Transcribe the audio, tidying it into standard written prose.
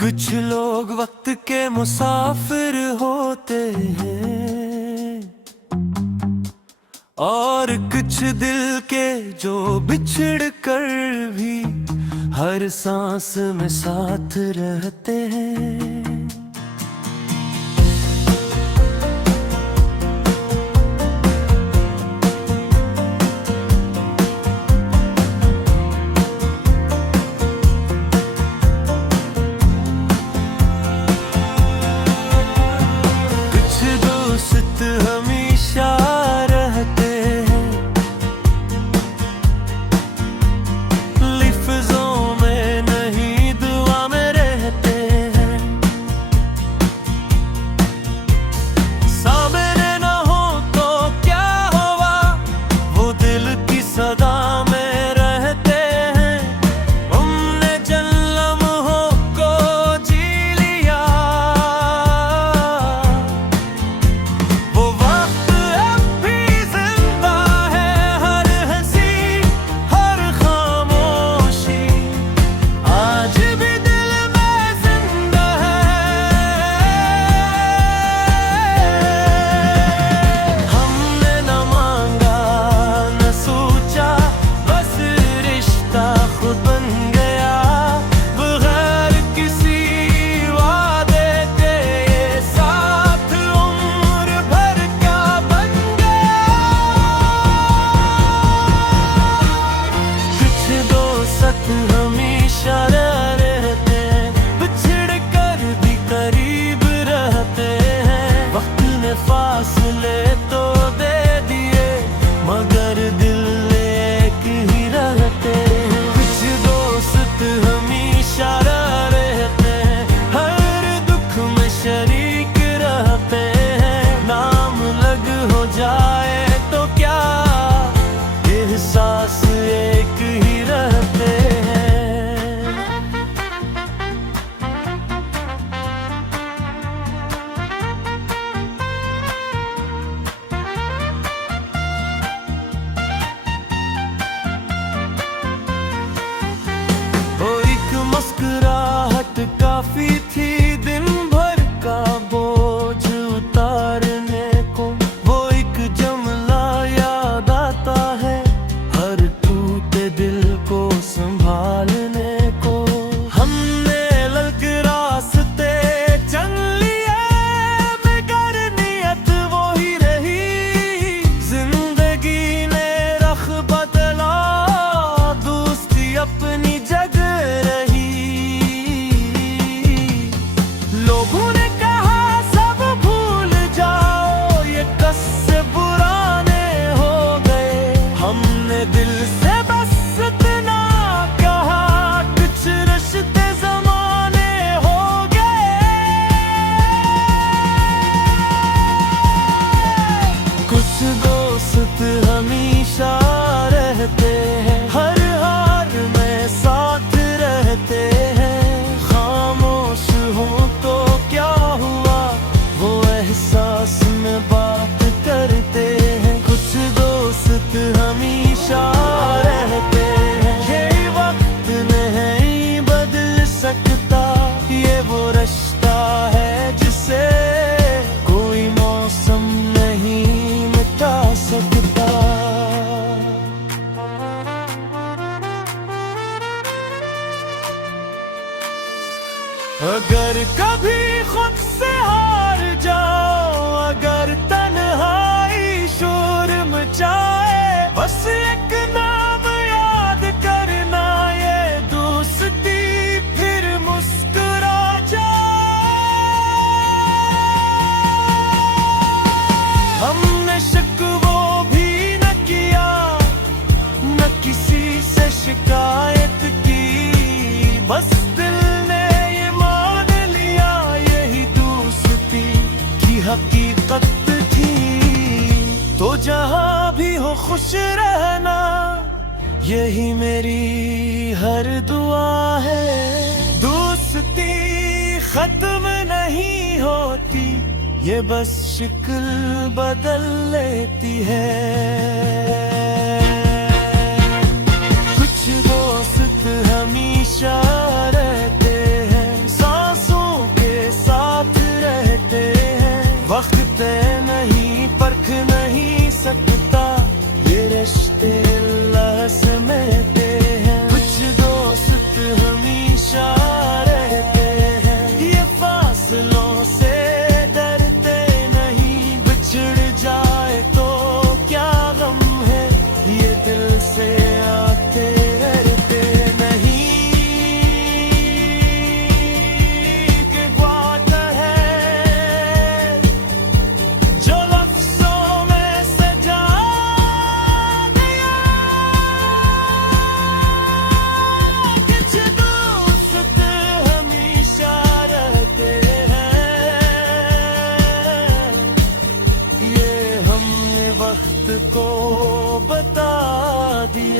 कुछ लोग वक्त के मुसाफिर होते हैं और कुछ दिल के जो बिछड़ कर भी हर सांस में साथ रहते हैं। हमेशा रहते हैं, लिफ्ज़ों में नहीं दुआ में रहते हैं। सामने न हो तो क्या हुआ, वो दिल की सदा में रहते हैं। हमने जिन लम्हों को जी लिया, हमेशा रहते हैं, बिछड़ कर भी करीब रहते हैं। वक्त ने फासले तो दे दिए मगर दिल एक ही रहते हैं। कुछ दोस्त हमेशा रहते हैं, हर दुख में शरीक रहते हैं। नाम लग हो जाए तो क्या, एहसास एक ही रहते हैं। मुस्कुराहट काफी थी दिन भर का बोझ उतारने को। वो एक जुमला याद आता है, हर टूटे दिल को संभालने को। हमने ललक रास्ते चल लिए मगर नियत वो ही रही। जिंदगी ने रख बदला, दोस्ती अपनी जगह रही। लोगों ने कहा सब भूल जाओ, ये किस्से पुराने हो गए। हमने दिल से बस इतना कहा, कुछ रिश्ते ज़माने हो गए। कुछ दोस्त हमेशा रहते हैं, हर हाल में साथ रहते हैं। खामोश हो तो क्या हुआ, वो एहसास में बात करते हैं। कुछ दोस्त हमेशा रहते हैं, ये वक्त नहीं बदल सकता। ये वो रिश्ता है जिसे कोई मौसम नहीं मिटा सकता। अगर कभी खुद से हार जाओ, अगर तन्हाई शोर मचाए, बस एक नाम याद करना, ये दोस्ती फिर मुस्कुरा जाए। हमने शिकवा भी न किया, न किसी से शिकायत की। बस दिल हकीकत थी। तो जहां भी हो खुश रहना, यही मेरी हर दुआ है। दोस्ती खत्म नहीं होती, ये बस शक्ल बदल लेती है। कुछ दोस्त हमेशा रहते हैं, सांस को बता दिया।